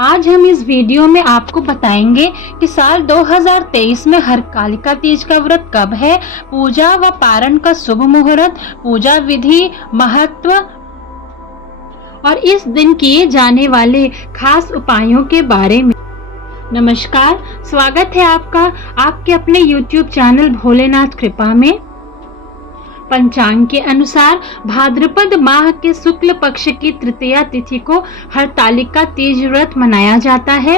आज हम इस वीडियो में आपको बताएंगे कि साल 2023 में हरतालिका तीज का व्रत कब है, पूजा व पारण का शुभ मुहूर्त, पूजा विधि, महत्व और इस दिन किए जाने वाले खास उपायों के बारे में। नमस्कार, स्वागत है आपका आपके अपने YouTube चैनल भोलेनाथ कृपा में। पंचांग के अनुसार भाद्रपद माह के शुक्ल पक्ष की तृतीया तिथि को हरतालिका तीज व्रत मनाया जाता है।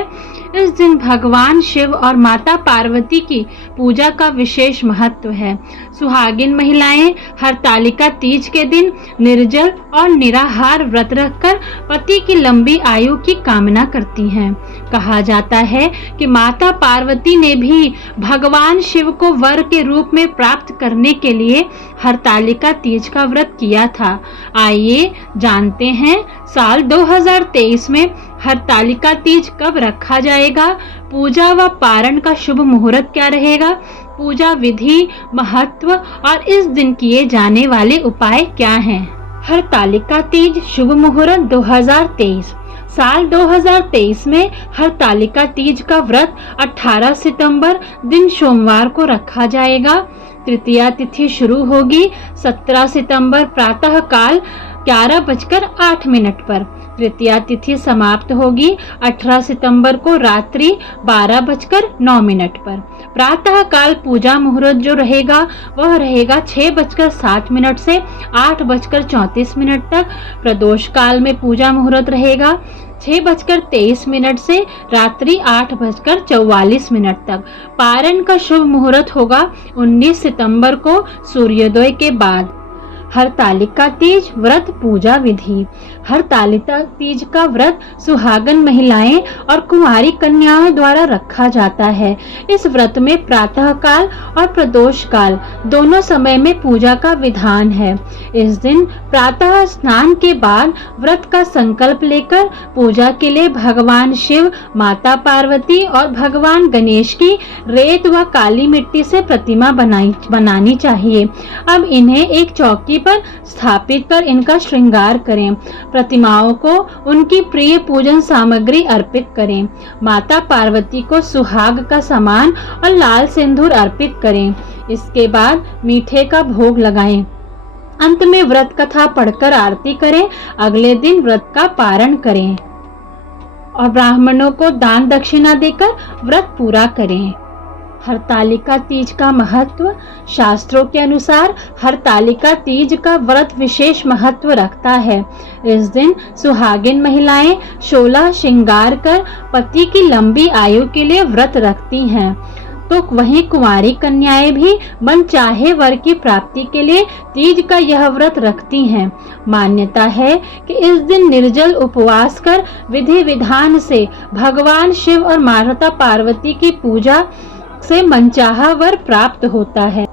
इस दिन भगवान शिव और माता पार्वती की पूजा का विशेष महत्व है। सुहागिन महिलाएं हरतालिका तीज के दिन निर्जल और निराहार व्रत रखकर पति की लंबी आयु की कामना करती हैं। कहा जाता है कि माता पार्वती ने भी भगवान शिव को वर के रूप में प्राप्त करने के लिए हरतालिका तीज का व्रत किया था। आइए जानते हैं साल 2023 में हरतालिका तीज कब रखा जाएगा, पूजा व पारण का शुभ मुहूर्त क्या रहेगा, पूजा विधि, महत्व और इस दिन किए जाने वाले उपाय क्या हैं। हरतालिका तीज शुभ मुहूर्त 2023। साल 2023 में हरतालिका तीज का व्रत 18 सितंबर दिन सोमवार को रखा जाएगा। तृतीया तिथि शुरू होगी 17 सितंबर प्रातः काल 11:08 पर। तृतीया तिथि समाप्त होगी 18 सितंबर को रात्रि 12:09 पर। प्रातः काल पूजा मुहूर्त जो रहेगा वह रहेगा 6:07 से 8:34 तक। प्रदोष काल में पूजा मुहूर्त रहेगा 6:23 से रात्रि 8:44 तक। पारण का शुभ मुहूर्त होगा 19 सितंबर को सूर्योदय के बाद। हरतालिका तीज व्रत पूजा विधि। हरतालिका तीज का व्रत सुहागन महिलाएं और कुंवारी कन्याओं द्वारा रखा जाता है। इस व्रत में प्रातः काल और प्रदोष काल दोनों समय में पूजा का विधान है। इस दिन प्रातः स्नान के बाद व्रत का संकल्प लेकर पूजा के लिए भगवान शिव, माता पार्वती और भगवान गणेश की रेत व काली मिट्टी से प्रतिमा बनानी चाहिए। अब इन्हें एक चौकी पर स्थापित कर इनका श्रृंगार करें। प्रतिमाओं को उनकी प्रिय पूजन सामग्री अर्पित करें। माता पार्वती को सुहाग का सामान और लाल सिंदूर अर्पित करें। इसके बाद मीठे का भोग लगाएं। अंत में व्रत कथा पढ़कर आरती करें। अगले दिन व्रत का पारण करें और ब्राह्मणों को दान दक्षिणा देकर व्रत पूरा करें। हरतालिका तीज का महत्व। शास्त्रों के अनुसार हरतालिका तीज का व्रत विशेष महत्व रखता है। इस दिन सुहागिन महिलाएं 16 श्रृंगार कर पति की लंबी आयु के लिए व्रत रखती हैं, तो वहीं कुंवारी कन्याएं भी मनचाहे वर की प्राप्ति के लिए तीज का यह व्रत रखती हैं। मान्यता है कि इस दिन निर्जल उपवास कर विधि विधान से भगवान शिव और माता पार्वती की पूजा से मनचाहा वर प्राप्त होता है।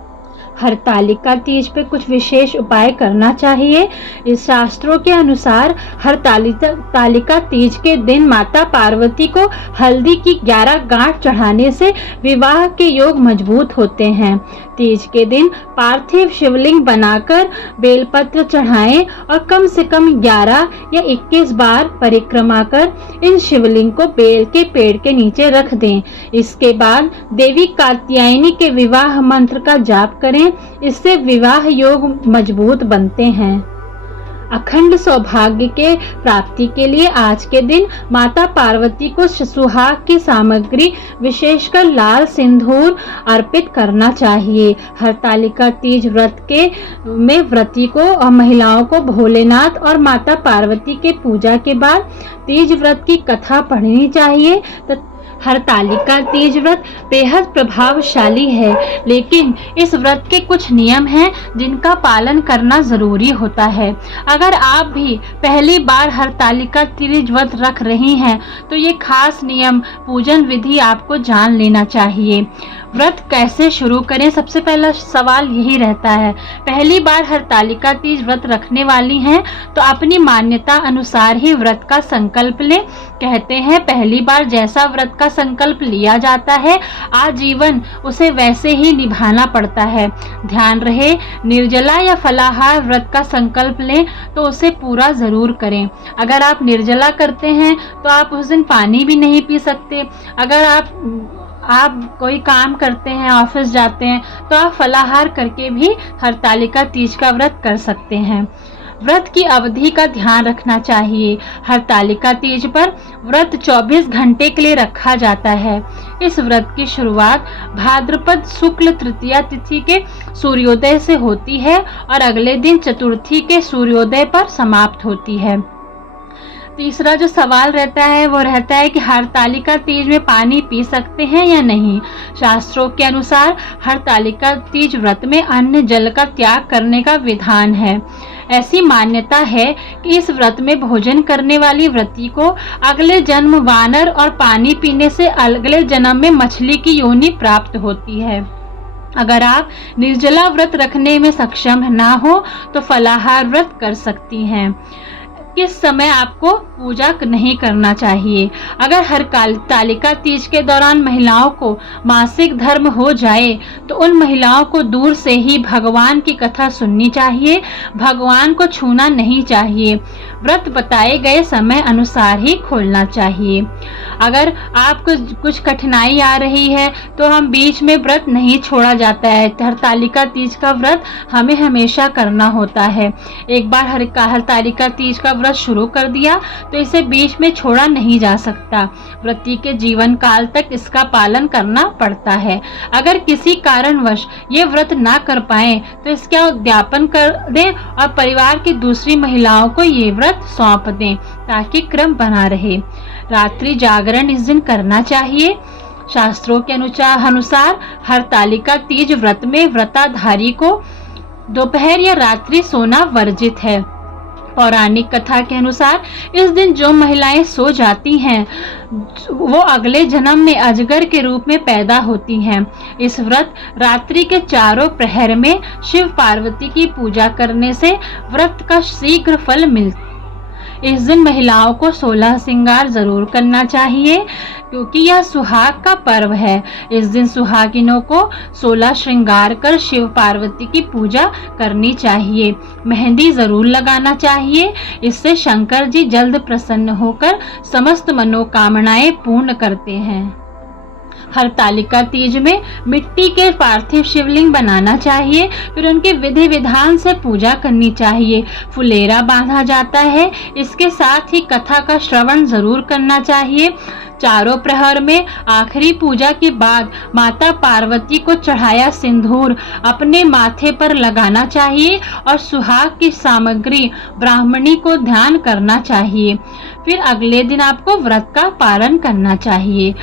हरतालिका तीज पे कुछ विशेष उपाय करना चाहिए। इस शास्त्रों के अनुसार हरतालिका तीज के दिन माता पार्वती को हल्दी की 11 गांठ चढ़ाने से विवाह के योग मजबूत होते हैं। तीज के दिन पार्थिव शिवलिंग बनाकर बेलपत्र चढ़ाएं और कम से कम 11 या 21 बार परिक्रमा कर इन शिवलिंग को बेल के पेड़ के नीचे रख दें। इसके बाद देवी कात्यायनी के विवाह मंत्र का जाप करें। इससे विवाह योग मजबूत बनते हैं। अखंड सौभाग्य के प्राप्ति के लिए आज के दिन माता पार्वती को सुहाग की सामग्री विशेषकर लाल सिंदूर अर्पित करना चाहिए। हरतालिका तीज व्रत में व्रती को और महिलाओं को भोलेनाथ और माता पार्वती के पूजा के बाद तीज व्रत की कथा पढ़नी चाहिए। हरतालिका तीज व्रत बेहद प्रभावशाली है, लेकिन इस व्रत के कुछ नियम हैं जिनका पालन करना जरूरी होता है। अगर आप भी पहली बार हरतालिका तीज व्रत रख रही हैं तो ये खास नियम, पूजन विधि आपको जान लेना चाहिए। व्रत कैसे शुरू करें, सबसे पहला सवाल यही रहता है। पहली बार हरतालिका तीज व्रत रखने वाली हैं तो अपनी मान्यता अनुसार ही व्रत का संकल्प लें। कहते हैं पहली बार जैसा व्रत का संकल्प लिया जाता है आजीवन उसे वैसे ही निभाना पड़ता है। ध्यान रहे, निर्जला या फलाहार व्रत का संकल्प लें तो उसे पूरा जरूर करें। अगर आप निर्जला करते हैं तो आप उस दिन पानी भी नहीं पी सकते। अगर आप कोई काम करते हैं, ऑफिस जाते हैं, तो आप फलाहार करके भी हरतालिका तीज का व्रत कर सकते हैं। व्रत की अवधि का ध्यान रखना चाहिए। हरतालिका तीज पर व्रत 24 घंटे के लिए रखा जाता है। इस व्रत की शुरुआत भाद्रपद शुक्ल तृतीया तिथि के सूर्योदय से होती है और अगले दिन चतुर्थी के सूर्योदय पर समाप्त होती है। तीसरा जो सवाल रहता है वो रहता है कि हरतालिका तीज में पानी पी सकते हैं या नहीं। शास्त्रों के अनुसार हरतालिका तीज व्रत में अन्न जल का त्याग करने का विधान है। ऐसी मान्यता है कि इस व्रत में भोजन करने वाली व्रती को अगले जन्म वानर और पानी पीने से अगले जन्म में मछली की योनि प्राप्त होती है। अगर आप निर्जला व्रत रखने में सक्षम ना हो तो फलाहार व्रत कर सकती हैं। किस समय आपको पूजा नहीं करना चाहिए। अगर हरतालिका तीज के दौरान महिलाओं को मासिक धर्म हो जाए तो उन महिलाओं को दूर से ही भगवान की कथा सुननी चाहिए, भगवान को छूना नहीं चाहिए। व्रत बताए गए समय अनुसार ही खोलना चाहिए। अगर आपको कुछ कठिनाई आ रही है तो हम बीच में व्रत नहीं छोड़ा जाता है। हरतालिका तीज का व्रत हमें हमेशा करना होता है। एक बार हरतालिका तीज का व्रत शुरू कर दिया तो इसे बीच में छोड़ा नहीं जा सकता। व्रती के जीवन काल तक इसका पालन करना पड़ता है। अगर किसी कारणवश ये व्रत ना कर पाए तो इसका उद्यापन कर दें और परिवार की दूसरी महिलाओं को ये व्रत सौंप दें ताकि क्रम बना रहे। रात्रि जागरण इस दिन करना चाहिए। शास्त्रों के अनुसार हरतालिका तीज व्रत में व्रताधारी को दोपहर या रात्रि सोना वर्जित है। पौराणिक कथा के अनुसार इस दिन जो महिलाएं सो जाती हैं वो अगले जन्म में अजगर के रूप में पैदा होती हैं। इस व्रत रात्रि के चारों प्रहर में शिव पार्वती की पूजा करने से व्रत का शीघ्र फल मिलता है। इस दिन महिलाओं को 16 श्रृंगार जरूर करना चाहिए क्योंकि यह सुहाग का पर्व है। इस दिन सुहागिनों को 16 श्रृंगार कर शिव पार्वती की पूजा करनी चाहिए। मेहंदी जरूर लगाना चाहिए, इससे शंकर जी जल्द प्रसन्न होकर समस्त मनोकामनाएं पूर्ण करते हैं। हरतालिका तीज में मिट्टी के पार्थिव शिवलिंग बनाना चाहिए, फिर उनके विधि विधान से पूजा करनी चाहिए। फुलेरा बांधा जाता है, इसके साथ ही कथा का श्रवण जरूर करना चाहिए। चारों प्रहर में आखिरी पूजा के बाद माता पार्वती को चढ़ाया सिंदूर अपने माथे पर लगाना चाहिए और सुहाग की सामग्री ब्राह्मणी को ध्यान करना चाहिए। फिर अगले दिन आपको व्रत का पारण करना चाहिए।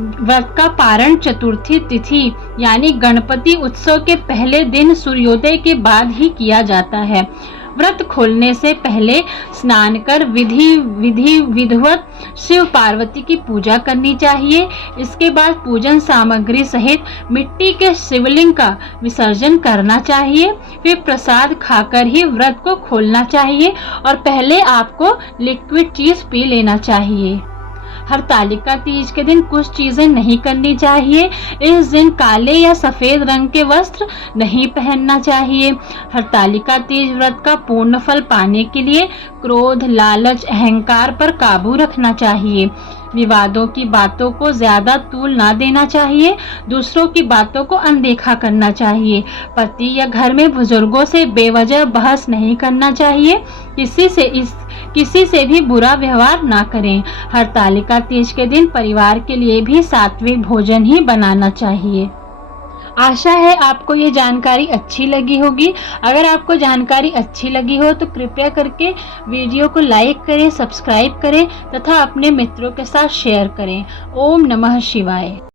व्रत का पारण चतुर्थी तिथि यानी गणपति उत्सव के पहले दिन सूर्योदय के बाद ही किया जाता है। व्रत खोलने से पहले स्नान कर विधिवत शिव पार्वती की पूजा करनी चाहिए। इसके बाद पूजन सामग्री सहित मिट्टी के शिवलिंग का विसर्जन करना चाहिए। फिर प्रसाद खाकर ही व्रत को खोलना चाहिए और पहले आपको लिक्विड चीज पी लेना चाहिए। हरतालिका तीज के दिन कुछ चीजें नहीं करनी चाहिए। इस दिन काले या सफेद रंग के वस्त्र नहीं पहनना चाहिए। हरतालिका तीज व्रत का पूर्ण फल पाने के लिए क्रोध, लालच, अहंकार पर काबू रखना चाहिए। विवादों की बातों को ज्यादा तूल ना देना चाहिए। दूसरों की बातों को अनदेखा करना चाहिए। पति या घर में बुजुर्गों से बेवजह बहस नहीं करना चाहिए। किसी से भी बुरा व्यवहार ना करें। हरतालिका तीज के दिन परिवार के लिए भी सात्विक भोजन ही बनाना चाहिए। आशा है आपको ये जानकारी अच्छी लगी होगी। अगर आपको जानकारी अच्छी लगी हो तो कृपया करके वीडियो को लाइक करें, सब्सक्राइब करें तथा अपने मित्रों के साथ शेयर करें। ओम नमः शिवाय।